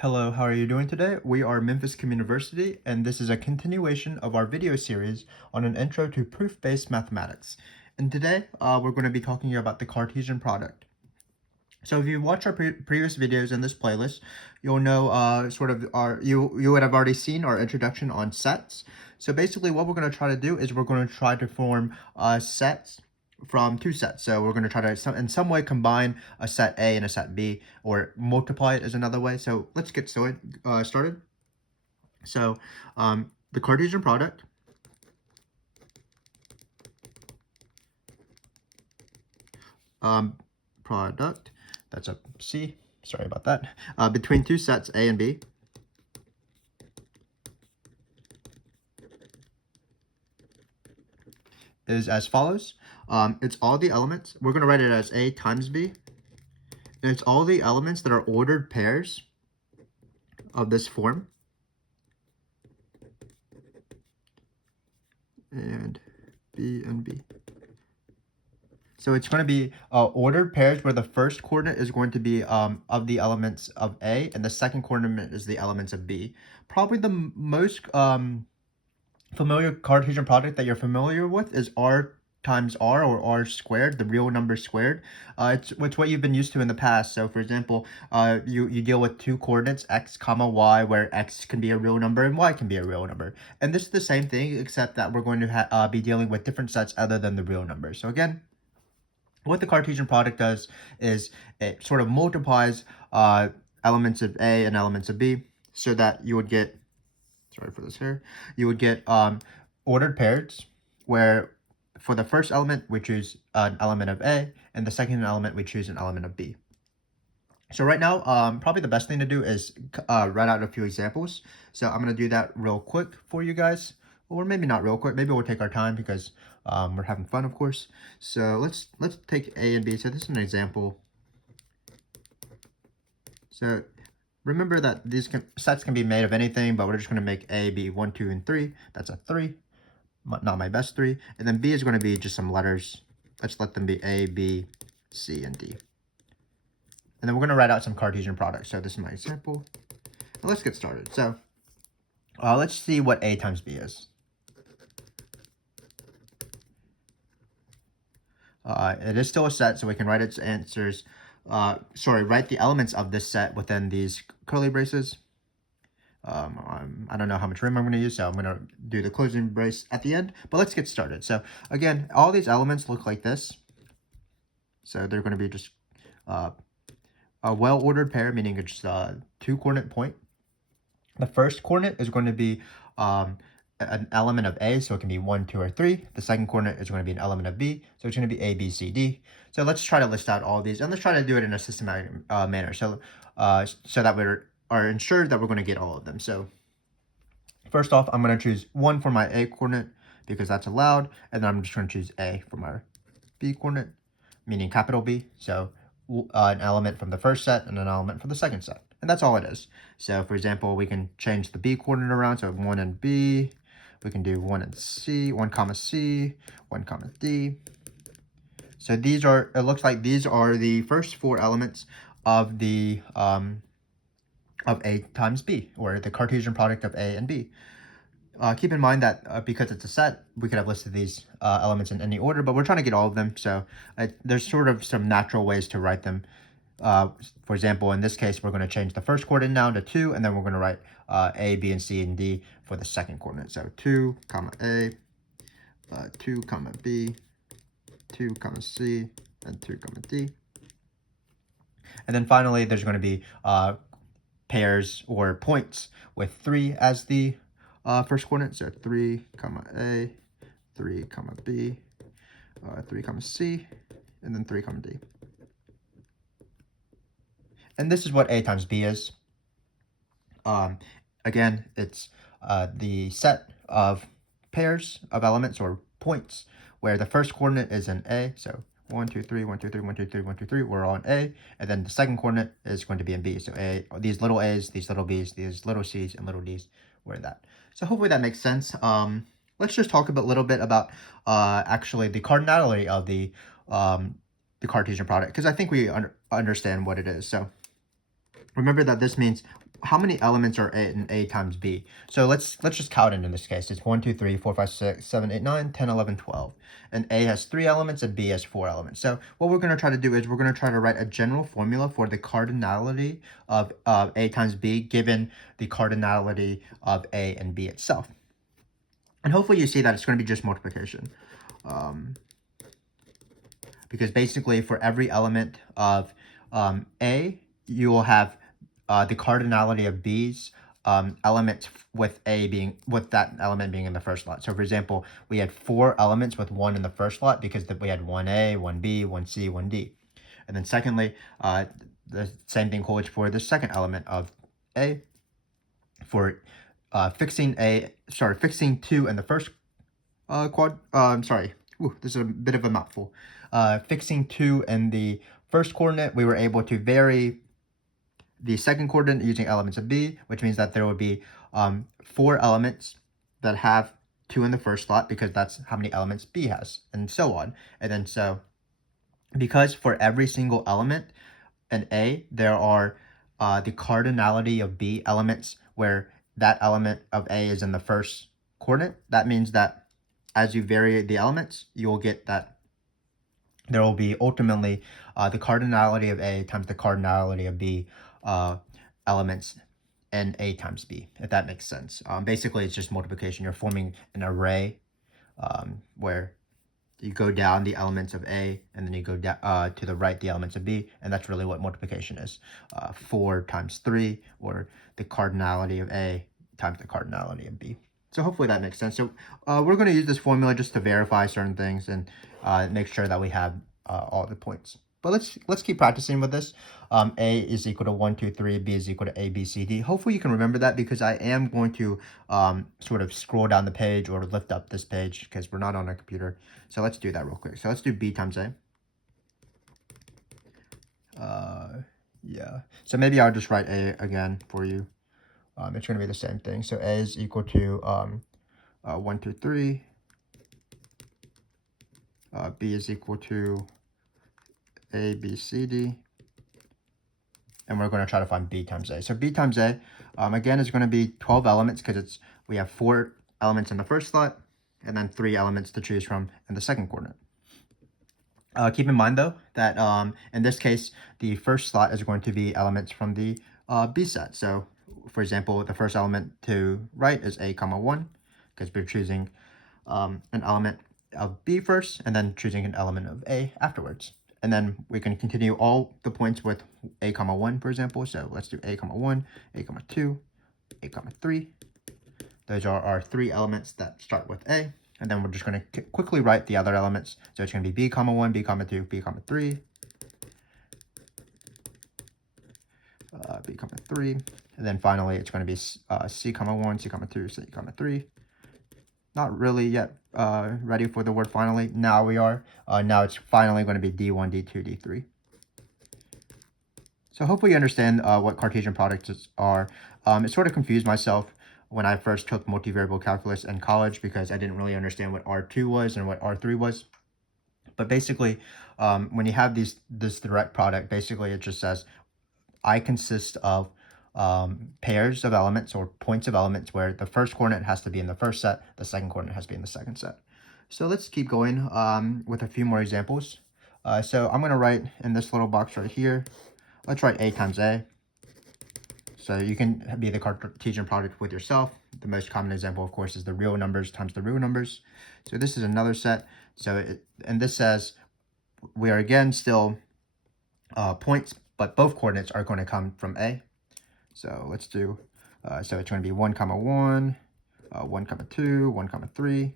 Hello, how are you doing today? We are Memphis Communiversity, and this is a continuation of our video series on an intro to proof-based mathematics. And today, we're going to be talking about the Cartesian product. So if you watch our previous videos in this playlist, you'll know you would have already seen our introduction on sets. So basically what we're going to try to do is we're going to try to form sets from two sets. So we're going to try to in some way combine a set A and a set B, or multiply it is another way. So let's get started. So the Cartesian product product, that's a C, sorry about that, between two sets A and B is as follows. It's all the elements, we're going to write it as A times B, and it's all the elements that are ordered pairs of this form. And B and B. So it's going to be ordered pairs where the first coordinate is going to be of the elements of A, and the second coordinate is the elements of B. Probably the most familiar Cartesian product that you're familiar with is R times R, or R squared, the real number squared. It's what you've been used to in the past. So for example, you deal with two coordinates, x comma y, where x can be a real number and y can be a real number. And this is the same thing, except that we're going to be dealing with different sets other than the real numbers. So again, what the Cartesian product does is it sort of multiplies elements of A and elements of B, so that you would get, sorry for this here, you would get ordered pairs where for the first element we choose an element of A, and the second element we choose an element of B. So right now, probably the best thing to do is write out a few examples. So I'm going to do that real quick for you guys, or maybe not real quick. Maybe we'll take our time because we're having fun, of course. So let's take A and B. So this is an example. So remember that these sets can be made of anything, but we're just going to make A, B, 1, 2, and 3. That's a 3. Not my best 3. And then B is going to be just some letters. Let's let them be A, B, C, and D. And then we're going to write out some Cartesian products. So this is my example. Now let's get started. So let's see what A times B is. It is still a set, so we can write its answers. Write the elements of this set within these curly braces. I don't know how much room I'm going to use, so I'm going to do the closing brace at the end. But let's get started. So again, all these elements look like this. So they're going to be just a well-ordered pair, meaning it's a two-coordinate point. The first coordinate is going to be an element of A, so it can be 1, 2, or 3. The second coordinate is going to be an element of B, so it's going to be A, B, C, D. So let's try to list out all these, and let's try to do it in a systematic manner, so that we are ensured that we're going to get all of them. So first off, I'm going to choose 1 for my A coordinate because that's allowed, and then I'm just going to choose A for my B coordinate, meaning capital B. So an element from the first set and an element from the second set, and that's all it is. So for example, we can change the B coordinate around, so 1 and B. We can do 1 and C, 1 comma C, 1 comma D. So these are, it looks like these are the first 4 elements of the of A times B, or the Cartesian product of A and B. Keep in mind that because it's a set, we could have listed these elements in any order, but we're trying to get all of them. So there's sort of some natural ways to write them. For example, in this case, we're going to change the first coordinate now to 2, and then we're going to write A, B, and C, and D for the second coordinate. So 2, comma A, 2, comma B, 2, comma C, and 2, comma D. And then finally, there's going to be pairs or points with 3 as the first coordinate. So 3, comma A, 3, comma B, 3, comma C, and then 3, comma D. And this is what A times B is. Again, it's the set of pairs of elements or points where the first coordinate is in A. So 1, 2, 3, 1, 2, 3, 1, 2, 3, 1, 2, 3, we're on A. And then the second coordinate is going to be in B. So A, these little A's, these little B's, these little C's, and little D's were that. So hopefully that makes sense. Let's just talk a little bit about actually the cardinality of the Cartesian product, because I think we understand what it is. So remember that this means how many elements are in A times B? So let's just count it in this case. It's 1, 2, 3, 4, 5, 6, 7, 8, 9, 10, 11, 12. And A has 3 elements and B has 4 elements. So what we're going to try to do is we're going to try to write a general formula for the cardinality of A times B given the cardinality of A and B itself. And hopefully you see that it's going to be just multiplication. Because basically for every element of A, you will have the cardinality of B's elements with that element being in the first slot. So for example, we had 4 elements with 1 in the first slot because we had 1A, 1B, 1C, 1D. And then secondly, the same thing holds for the second element of A. For fixing 2 in the first this is a bit of a mouthful. Fixing 2 in the first coordinate, we were able to vary the second coordinate using elements of B, which means that there would be 4 elements that have 2 in the first slot because that's how many elements B has, and so on. And then so, because for every single element in A, there are the cardinality of B elements where that element of A is in the first coordinate, that means that as you vary the elements, you will get that there will be ultimately the cardinality of A times the cardinality of B elements in A times B, if that makes sense. Basically, it's just multiplication. You're forming an array where you go down the elements of A, and then you go down to the right the elements of B, and that's really what multiplication is. 4 times 3, or the cardinality of A times the cardinality of B. So hopefully that makes sense. So we're going to use this formula just to verify certain things and make sure that we have all the points. But let's keep practicing with this. A is equal to 1, 2, 3. B is equal to A, B, C, D. Hopefully you can remember that because I am going to sort of scroll down the page or lift up this page because we're not on a computer. So let's do that real quick. So let's do B times A. Yeah. So maybe I'll just write A again for you. It's going to be the same thing. So A is equal to 1, 2, 3. B is equal to A, B, C, D. And we're going to try to find B times A. So B times A, again, is going to be 12 elements because we have 4 elements in the first slot and then 3 elements to choose from in the second coordinate. Keep in mind, though, that in this case, the first slot is going to be elements from the B set. So, for example, the first element to write is A, 1, because we're choosing an element of B first and then choosing an element of A afterwards. And then we can continue all the points with A, 1, for example. So let's do A, 1, A, 2, A, 3. Those are our 3 elements that start with A. And then we're just going to quickly write the other elements. So it's going to be B, 1, B, 2, B, 3, B, 3. And then finally, it's going to be C, 1, C, 2, C, 3. Not really yet ready for the word finally. Now we are. Now it's finally going to be D1, D2, D3. So hopefully you understand what Cartesian products are. It sort of confused myself when I first took multivariable calculus in college because I didn't really understand what R2 was and what R3 was. But basically, when you have this direct product, basically it just says I consist of pairs of elements or points of elements where the first coordinate has to be in the first set, the second coordinate has to be in the second set. So let's keep going with a few more examples. So I'm going to write in this little box right here, let's write A times A. So you can be the Cartesian product with yourself. The most common example, of course, is the real numbers times the real numbers. So this is another set. And this says we are again still points, but both coordinates are going to come from A. So let's do, so it's going to be 1, 1, 1, 2, 1, 3.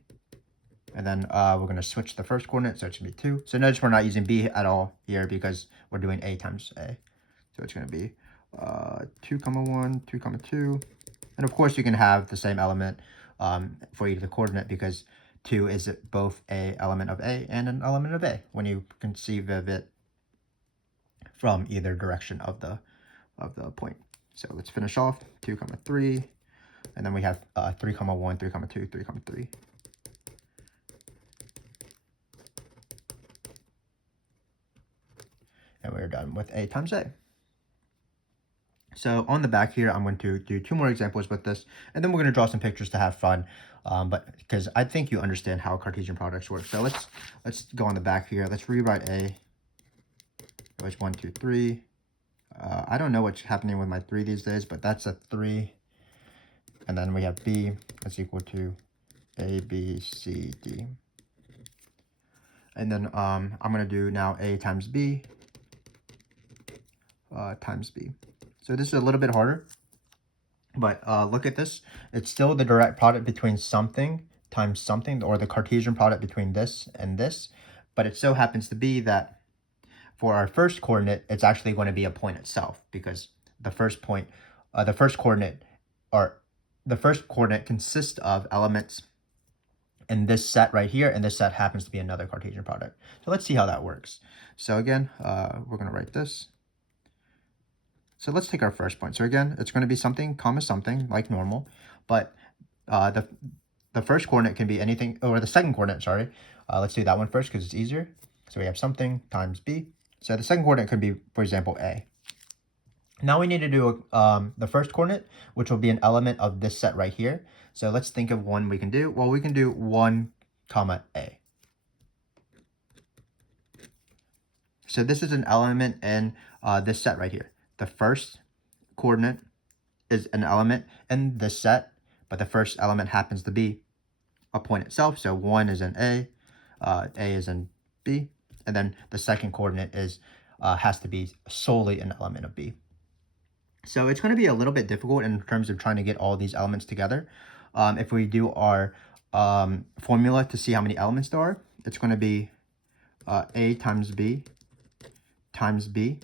And then we're going to switch the first coordinate, so it's going to be 2. So notice we're not using B at all here because we're doing A times A. So it's going to be 2, 1, 2, 2. And of course, you can have the same element for either coordinate because 2 is both an element of A and an element of A when you conceive of it from either direction of the point. So let's finish off 2, 3. And then we have 3, 1, 3, 2, 3, 3. And we're done with A times A. So on the back here, I'm going to do 2 more examples with this, and then we're going to draw some pictures to have fun. But because I think you understand how Cartesian products work. So let's go on the back here. Let's rewrite A. It was 1, 2, 3. I don't know what's happening with my 3 these days, but that's a 3. And then we have B is equal to A, B, C, D. And then I'm going to do now A times B times B. So this is a little bit harder, but look at this. It's still the direct product between something times something, or the Cartesian product between this and this. But it so happens to be that for our first coordinate, it's actually going to be a point itself, because the first point, the first coordinate consists of elements in this set right here, and this set happens to be another Cartesian product. So let's see how that works. So again, we're going to write this. So let's take our first point. So again, it's going to be something comma something like normal, but the first coordinate can be anything, or the second coordinate, sorry. Let's do that one first because it's easier. So we have something times B. So the second coordinate could be, for example, A. Now we need to do the first coordinate, which will be an element of this set right here. So let's think of one we can do. Well, we can do 1, comma A. So this is an element in this set right here. The first coordinate is an element in this set, but the first element happens to be a point itself. So 1 is in A is in B, and then the second coordinate is has to be solely an element of B. So it's going to be a little bit difficult in terms of trying to get all these elements together. If we do our formula to see how many elements there are, it's going to be A times B times B.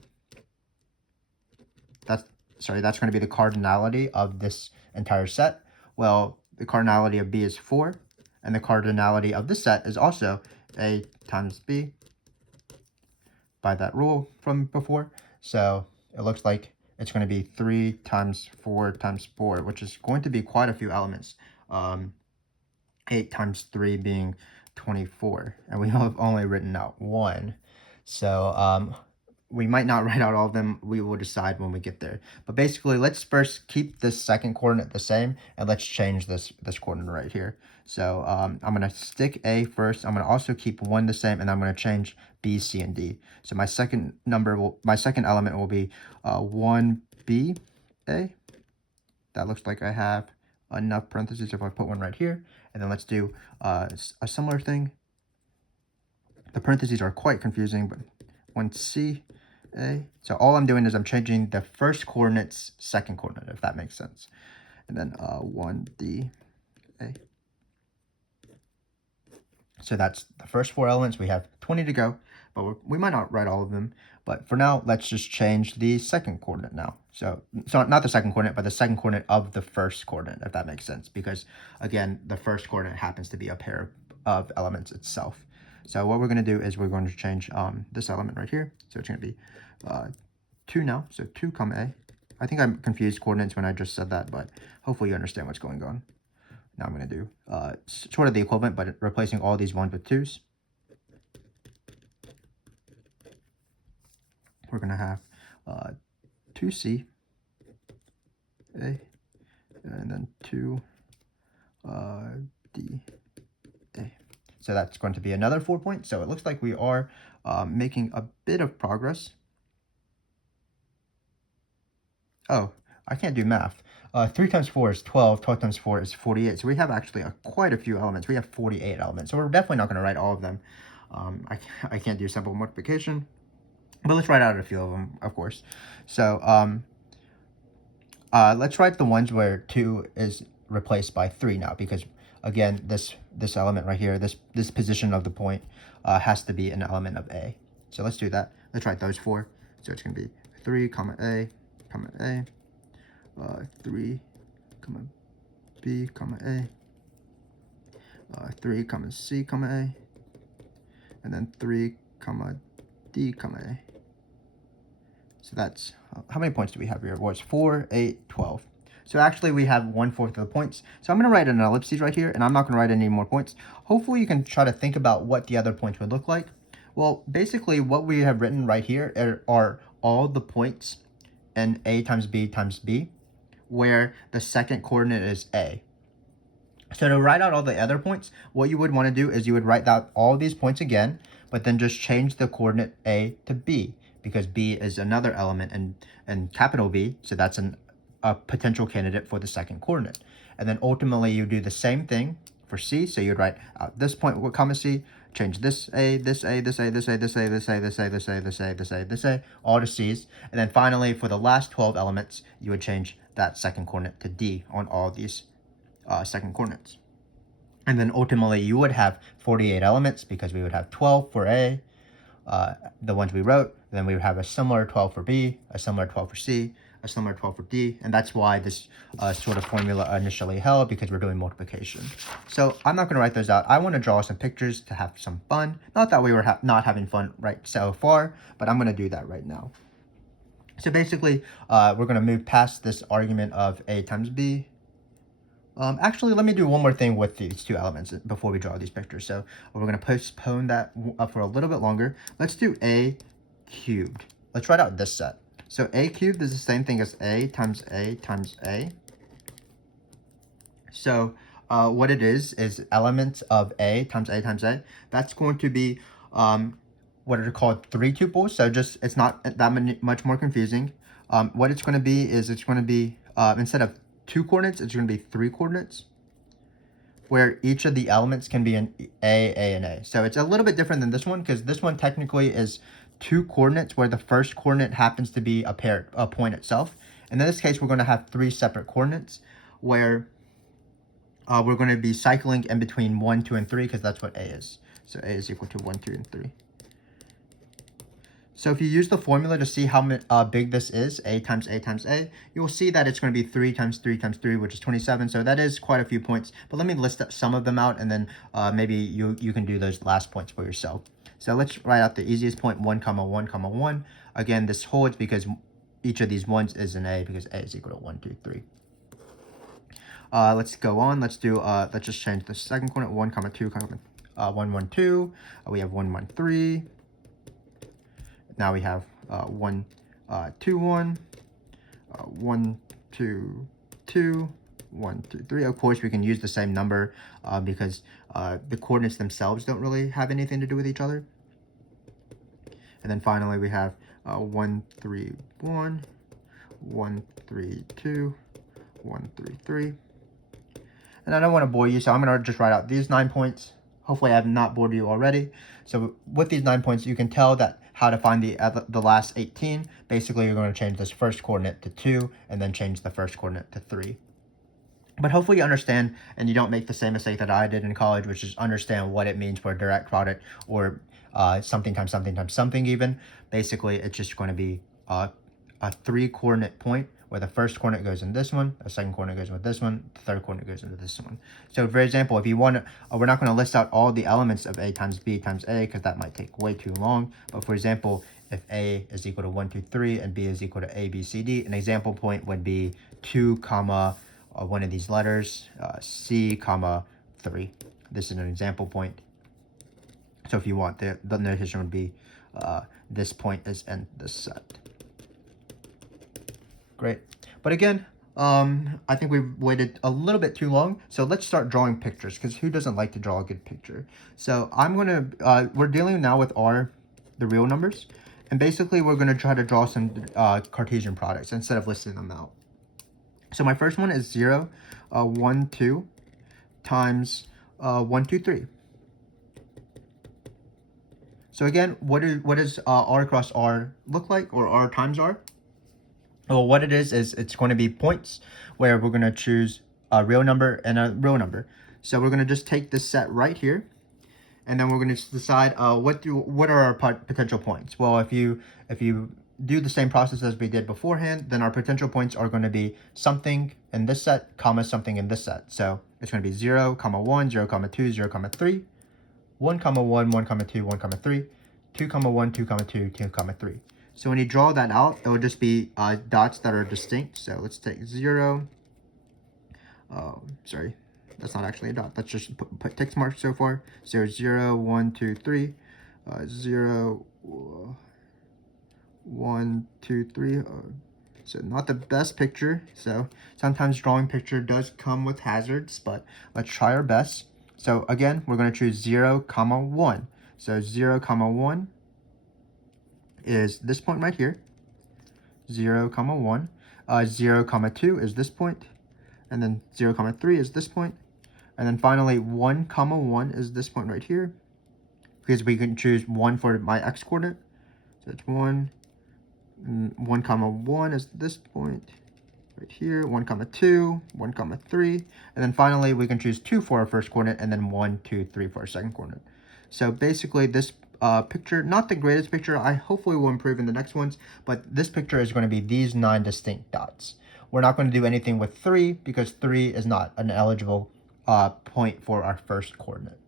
That's going to be the cardinality of this entire set. Well, the cardinality of B is 4, and the cardinality of this set is also A times B by that rule from before. So it looks like it's going to be 3 times 4 times 4, which is going to be quite a few elements. 8 times 3 being 24, and we have only written out 1. So we might not write out all of them. We will decide when we get there. But basically, let's first keep this second coordinate the same, and let's change this coordinate right here. So I'm going to stick A first. I'm going to also keep 1 the same, and I'm going to change B, C, and D. So my second element will be 1B, A. That looks like I have enough parentheses if I put one right here. And then let's do a similar thing. The parentheses are quite confusing, but 1C, A. So all I'm doing is I'm changing the first coordinate's second coordinate, if that makes sense. And then 1D, A. So that's the first 4 elements. We have 20 to go, but we might not write all of them. But for now, let's just change the second coordinate now. So not the second coordinate, but the second coordinate of the first coordinate, if that makes sense. Because, again, the first coordinate happens to be a pair of elements itself. So what we're going to do is we're going to change this element right here. So it's going to be 2 now. So 2, comma A. I think I confused coordinates when I just said that, but hopefully you understand what's going on. Now I'm going to do sort of the equivalent, but replacing all these 1s with 2s. We're going to have 2C, A, and then 2D, A. So that's going to be another 4 points. So it looks like we are making a bit of progress. Oh, I can't do math. 3 times 4 is 12. 12 times 4 is 48. So we have actually quite a few elements. We have 48 elements. So we're definitely not going to write all of them. I can't do simple multiplication. But let's write out a few of them, of course. So let's write the ones where 2 is replaced by 3 now. Because, again, this element right here, this position of the point has to be an element of A. So let's do that. Let's write those 4. So it's going to be 3, comma A, comma A. 3, comma B, comma A, 3, comma C, comma A, and then 3, comma D, comma A. So that's, how many points do we have here? Well, it's 4, 8, 12. So actually we have 1/4 of the points. So I'm going to write an ellipses right here, and I'm not going to write any more points. Hopefully you can try to think about what the other points would look like. Well, basically what we have written right here are all the points in A times B, where the second coordinate is A. So to write out all the other points, what you would want to do is you would write out all these points again, but then just change the coordinate A to B, because B is another element in capital B, so that's a potential candidate for the second coordinate. And then ultimately you do the same thing for C, so you'd write out this point with comma C, change this A, this A, this A, this A, this A, this A, this A, this A, this A, this A, this A, all to C's. And then finally, for the last 12 elements, you would change that second coordinate to D on all these second coordinates. And then ultimately you would have 48 elements, because we would have 12 for A, the ones we wrote, then we would have a similar 12 for B, a similar 12 for C, a similar 12 for D, and that's why this sort of formula initially held, because we're doing multiplication. So I'm not going to write those out. I want to draw some pictures to have some fun. Not that we were not having fun right so far, but I'm going to do that right now. So basically, we're going to move past this argument of A times B. Actually, let me do one more thing with these two elements before we draw these pictures. So we're going to postpone that for a little bit longer. Let's do A cubed. Let's write out this set. So A cubed is the same thing as A times A times A. So what it is elements of A times A times A. That's going to be what are called 3 tuples. So just, it's not that much more confusing. What it's going to be is it's going to be, instead of 2 coordinates, it's going to be 3 coordinates, where each of the elements can be in A, and A. So it's a little bit different than this one, because this one technically is 2 coordinates, where the first coordinate happens to be a point itself. And in this case, we're going to have 3 separate coordinates, where we're going to be cycling in between 1, 2, and 3, because that's what A is. So A is equal to 1, 2, and 3. So if you use the formula to see how big this is, A times A times A, you will see that it's going to be 3 times 3 times 3, which is 27. So that is quite a few points. But let me list some of them out, and then maybe you can do those last points for yourself. So let's write out the easiest point, 1, 1, 1. Again, this holds because each of these ones is an A, because A is equal to 1, 2, 3. Let's go on. Let's just change the second coordinate, 1, 2, 1, 1, 2. We have 1, 1, 3. Now we have 1, 2, 1, 1, 2, 2, 1, 2, 3. Of course, we can use the same number because the coordinates themselves don't really have anything to do with each other. And then finally, we have 1, 3, 1, 1, 3, 2, 1, 3, 3. And I don't want to bore you, so I'm going to just write out these 9 points. Hopefully I have not bored you already. So with these 9 points, you can tell that how to find the last 18. Basically, you're going to change this first coordinate to 2, and then change the first coordinate to 3. But hopefully you understand, and you don't make the same mistake that I did in college, which is understand what it means for a direct product, or something times something times something even. Basically, it's just going to be a 3 coordinate point, where the first coordinate goes in this one, the second coordinate goes with this one, the third coordinate goes into this one. So for example, if you want to, we're not going to list out all the elements of A times B times A, because that might take way too long. But for example, if A is equal to 1, 2, 3, and B is equal to A, B, C, D, an example point would be 2, comma, one of these letters, C, comma, 3. This is an example point. So if you want, the notation would be this point is in this set. Great. But again, I think we've waited a little bit too long. So let's start drawing pictures, because who doesn't like to draw a good picture? So I'm going to, we're dealing now with the real numbers. And basically, we're going to try to draw some Cartesian products instead of listing them out. So my first one is 0, 1, 2 times 1, 2, 3. So again, what does R cross R look like, or R times R? Well, what it is it's going to be points, where we're going to choose a real number and a real number. So we're going to just take this set right here, and then we're going to decide what are our potential points. Well, if you do the same process as we did beforehand, then our potential points are going to be something in this set, comma something in this set. So it's going to be 0, 1, 0, 2, 0, 3, 1, 1, 1, 2, 1, 3, 2, 1, 2, 2, 2, 3. So when you draw that out, it will just be dots that are distinct. So let's take 0. Sorry, that's not actually a dot. Let's just put tick marks so far. So 0, 1, 2, 3, 0, 1, 2, 3. So not the best picture. So sometimes drawing picture does come with hazards, but let's try our best. So again, we're going to choose 0, 1. So 0, 1 is this point right here. 0, 1. 0, 2 is this point. And then 0, 3 is this point. And then finally 1, 1 is this point right here. Because we can choose 1 for my x-coordinate. So it's 1. 1, 1 is this point right here. 1, 2, 1, 3. And then finally we can choose 2 for our first coordinate, and then 1, 2, 3 for our second coordinate. So basically this picture, not the greatest picture. I hopefully will improve in the next ones, but this picture is going to be these 9 distinct dots. We're not going to do anything with 3 because 3 is not an eligible point for our first coordinate.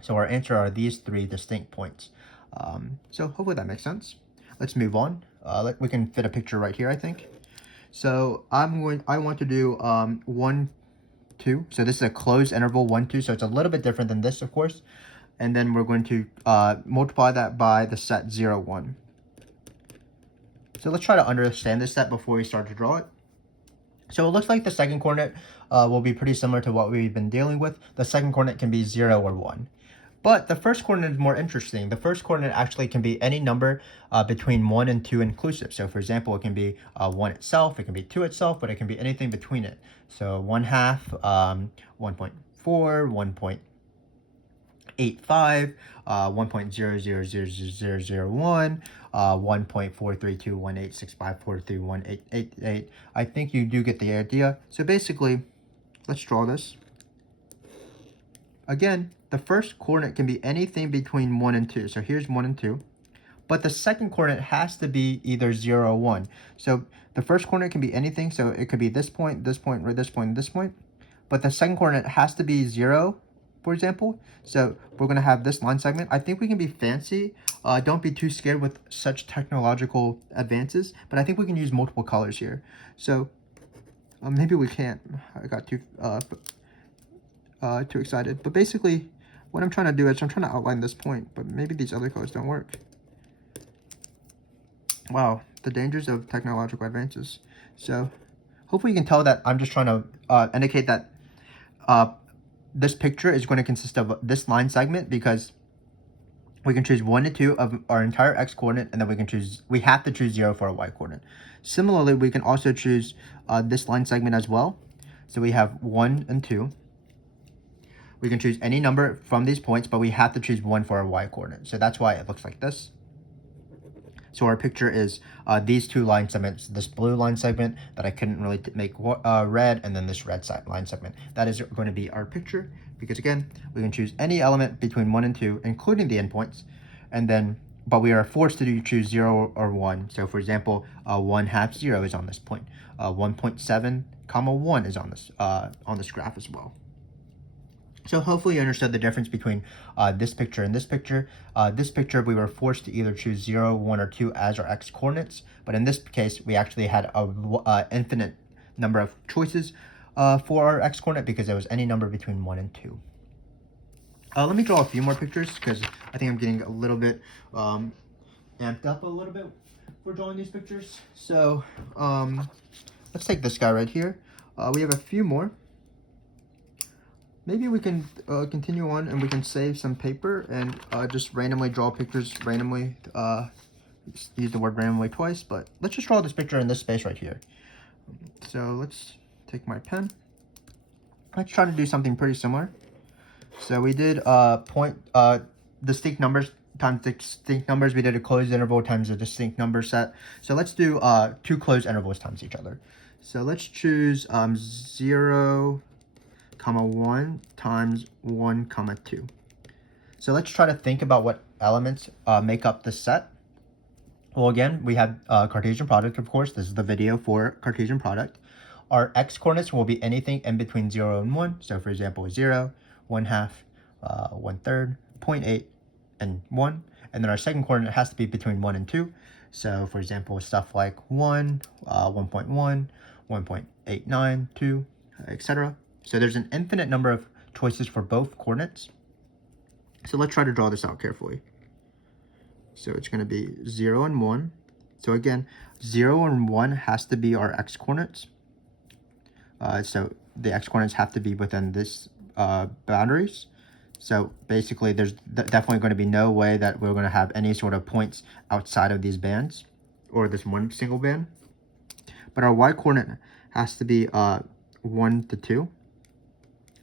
So our answer are these 3 distinct points. So hopefully that makes sense. Let's move on. We can fit a picture right here, I think. So I want to do 1, 2. So this is a closed interval 1, 2. So it's a little bit different than this, of course. And then we're going to multiply that by the set 0, 1. So let's try to understand this set before we start to draw it. So it looks like the second coordinate will be pretty similar to what we've been dealing with. The second coordinate can be 0 or 1. But the first coordinate is more interesting. The first coordinate actually can be any number between 1 and 2 inclusive. So for example, it can be 1 itself, it can be 2 itself, but it can be anything between it. So 1/2, 1.4, 1.85, 1.000001, 1.4321865431888. I think you do get the idea. So basically, let's draw this. Again, the first coordinate can be anything between 1 and 2. So here's 1 and 2. But the second coordinate has to be either 0 or 1. So the first coordinate can be anything. So it could be this point, or this point, and this point. But the second coordinate has to be 0, for example. So we're going to have this line segment. I think we can be fancy. Don't be too scared with such technological advances. But I think we can use multiple colors here. So maybe we can't. I got too excited. But basically, what I'm trying to do is I'm trying to outline this point, but maybe these other colors don't work. Wow, the dangers of technological advances. So hopefully you can tell that I'm just trying to indicate that this picture is going to consist of this line segment, because we can choose 1 and 2 of our entire x coordinate, and then we have to choose 0 for our y coordinate. Similarly, we can also choose this line segment as well. So we have 1 and 2. We can choose any number from these points, but we have to choose 1 for our y coordinate. So that's why it looks like this. So our picture is these 2 line segments, this blue line segment that I couldn't really make red, and then this red line segment. That is going to be our picture, because again, we can choose any element between 1 and 2, including the endpoints, and then, but we are forced to choose 0 or 1. So for example, 1/2 0 is on this point. 1.7, 1 is on this graph as well. So hopefully you understood the difference between this picture and this picture. This picture, we were forced to either choose 0, 1, or 2 as our x coordinates. But in this case, we actually had an infinite number of choices for our x coordinate, because there was any number between 1 and 2. Let me draw a few more pictures, because I think I'm getting a little bit amped up a little bit for drawing these pictures. So let's take this guy right here. We have a few more. Maybe we can continue on, and we can save some paper and just randomly draw pictures randomly. Use the word randomly twice, but let's just draw this picture in this space right here. So let's take my pen. Let's try to do something pretty similar. So we did distinct numbers times distinct numbers. We did a closed interval times a distinct number set. So let's do 2 closed intervals times each other. So let's choose 0, 1 times 1, 2. So let's try to think about what elements make up this set. Well, again, we have Cartesian product, of course. This is the video for Cartesian product. Our x coordinates will be anything in between 0 and 1. So for example, 0, 1/2, 1/3, 0.8, and 1. And then our second coordinate has to be between 1 and 2. So for example, stuff like 1, 1.1, 1.89, 2, etc. So there's an infinite number of choices for both coordinates. So let's try to draw this out carefully. So it's going to be 0 and 1. So again, 0 and 1 has to be our x-coordinates. So the x-coordinates have to be within this boundaries. So basically, there's definitely going to be no way that we're going to have any sort of points outside of these bands or this one single band. But our y-coordinate has to be 1 to 2.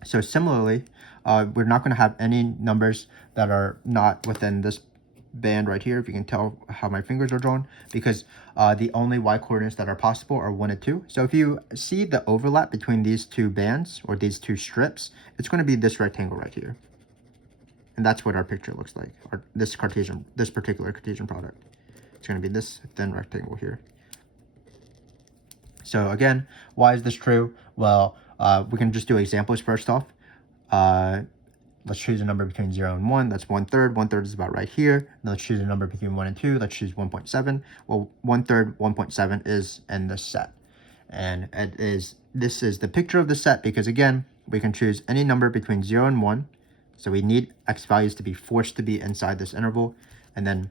So similarly, we're not going to have any numbers that are not within this band right here, if you can tell how my fingers are drawn, because the only y-coordinates that are possible are 1 and 2. So if you see the overlap between these two bands or these two strips, it's going to be this rectangle right here. And that's what our picture looks like, this particular Cartesian product. It's going to be this thin rectangle here. So again, why is this true? Well, we can just do examples first off. Let's choose a number between 0 and 1. That's 1/3. 1/3 is about right here. Now let's choose a number between 1 and 2. Let's choose 1.7. Well, 1/3, 1.7 is in this set. And this is the picture of the set because, again, we can choose any number between 0 and 1. So we need x values to be forced to be inside this interval. And then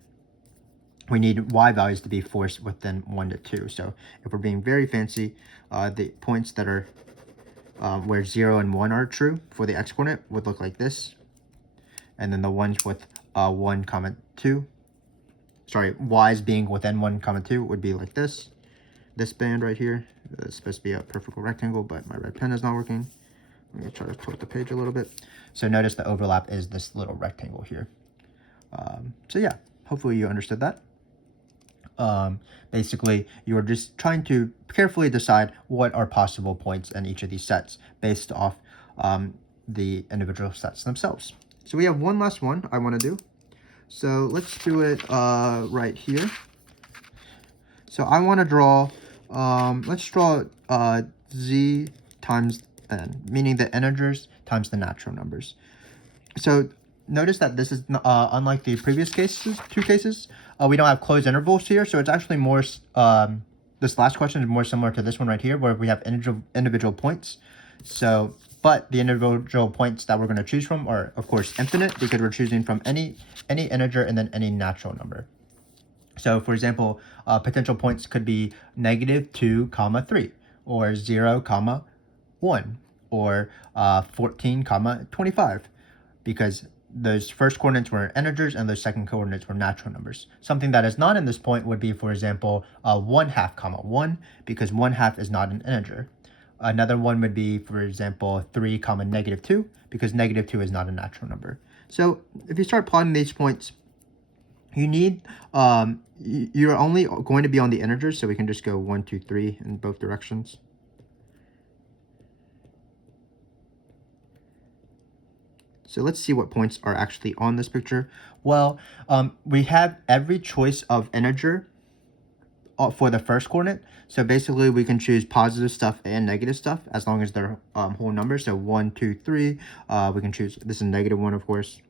we need y values to be forced within 1 to 2. So if we're being very fancy, the points that are where 0 and 1 are true for the x-coordinate would look like this. And then the ones with 1, 2, sorry, y's being within 1, 2 would be like this. This band right here, it's supposed to be a perfect rectangle, but my red pen is not working. I'm going to try to tilt the page a little bit. So notice the overlap is this little rectangle here. So yeah, hopefully you understood that. Basically, you're just trying to carefully decide what are possible points in each of these sets based off the individual sets themselves. So we have one last one I want to do. So let's do it right here. So I want to draw, let's draw z times n, meaning the integers times the natural numbers. So notice that this is unlike the previous two cases, we don't have closed intervals here, so it's actually more, this last question is more similar to this one right here, where we have individual points. So, but the individual points that we're going to choose from are, of course, infinite, because we're choosing from any integer and then any natural number. So, for example, potential points could be -2, 3, or 0, 1, or 14, 25, because those first coordinates were integers and those second coordinates were natural numbers. Something that is not in this point would be, for example, 1/2, 1, because 1/2 is not an integer. Another one would be, for example, 3, -2, because -2 is not a natural number. So if you start plotting these points, you need, you're only going to be on the integers, so we can just go 1, 2, 3 in both directions. So let's see what points are actually on this picture. Well, we have every choice of integer for the first coordinate. So basically we can choose positive stuff and negative stuff as long as they're whole numbers. So 1, 2, 3, we can choose, this is -1, of course,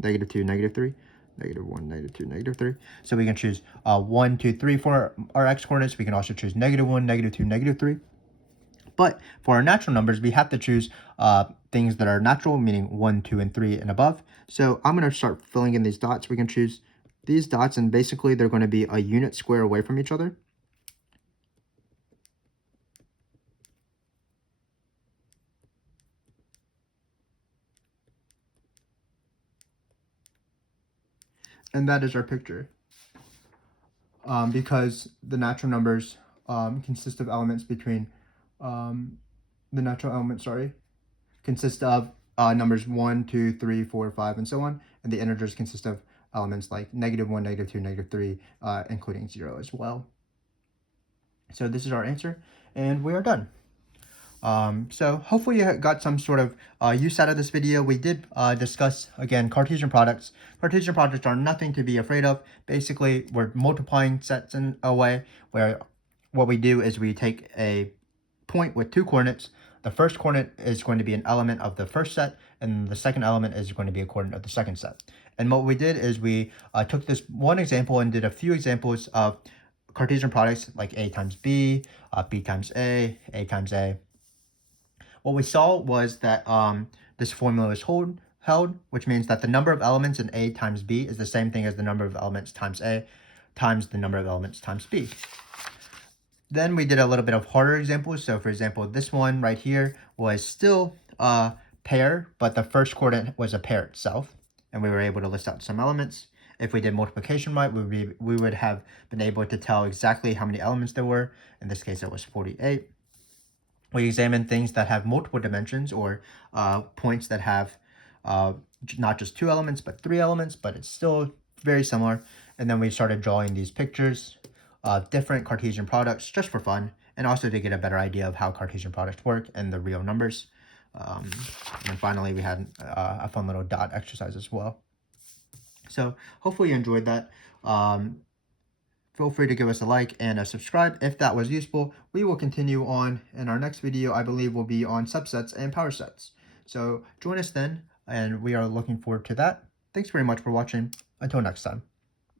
-2, -3, -1, -2, -3. So we can choose 1, 2, 3 for our x-coordinates. We can also choose -1, -2, -3. But for our natural numbers, we have to choose things that are natural, meaning 1, 2, and 3 and above. So I'm going to start filling in these dots. We can choose these dots, and basically they're going to be a unit square away from each other. And that is our picture. Because the natural numbers consist of elements between, consist of numbers 1, 2, 3, 4, 5, and so on. And the integers consist of elements like -1, -2, -3, including 0 as well. So this is our answer, and we are done. So hopefully you got some sort of use out of this video. We did discuss, again, Cartesian products. Cartesian products are nothing to be afraid of. Basically, we're multiplying sets in a way where what we do is we take a point with two coordinates. The first coordinate is going to be an element of the first set, and the second element is going to be a coordinate of the second set. And what we did is we took this one example and did a few examples of Cartesian products like A times B, B times A times A. What we saw was that this formula is held, which means that the number of elements in A times B is the same thing as the number of elements times A times the number of elements times B. Then we did a little bit of harder examples. So for example, this one right here was still a pair, but the first coordinate was a pair itself. And we were able to list out some elements. If we did multiplication right, we would have been able to tell exactly how many elements there were. In this case, it was 48. We examined things that have multiple dimensions, or points that have not just 2 elements, but 3 elements, but it's still very similar. And then we started drawing these pictures of different Cartesian products just for fun, and also to get a better idea of how Cartesian products work and the real numbers. And then finally, we had a fun little dot exercise as well. So hopefully you enjoyed that. Feel free to give us a like and a subscribe if that was useful. We will continue on in our next video. I believe will be on subsets and power sets. So join us then, and we are looking forward to that. Thanks very much for watching. Until next time.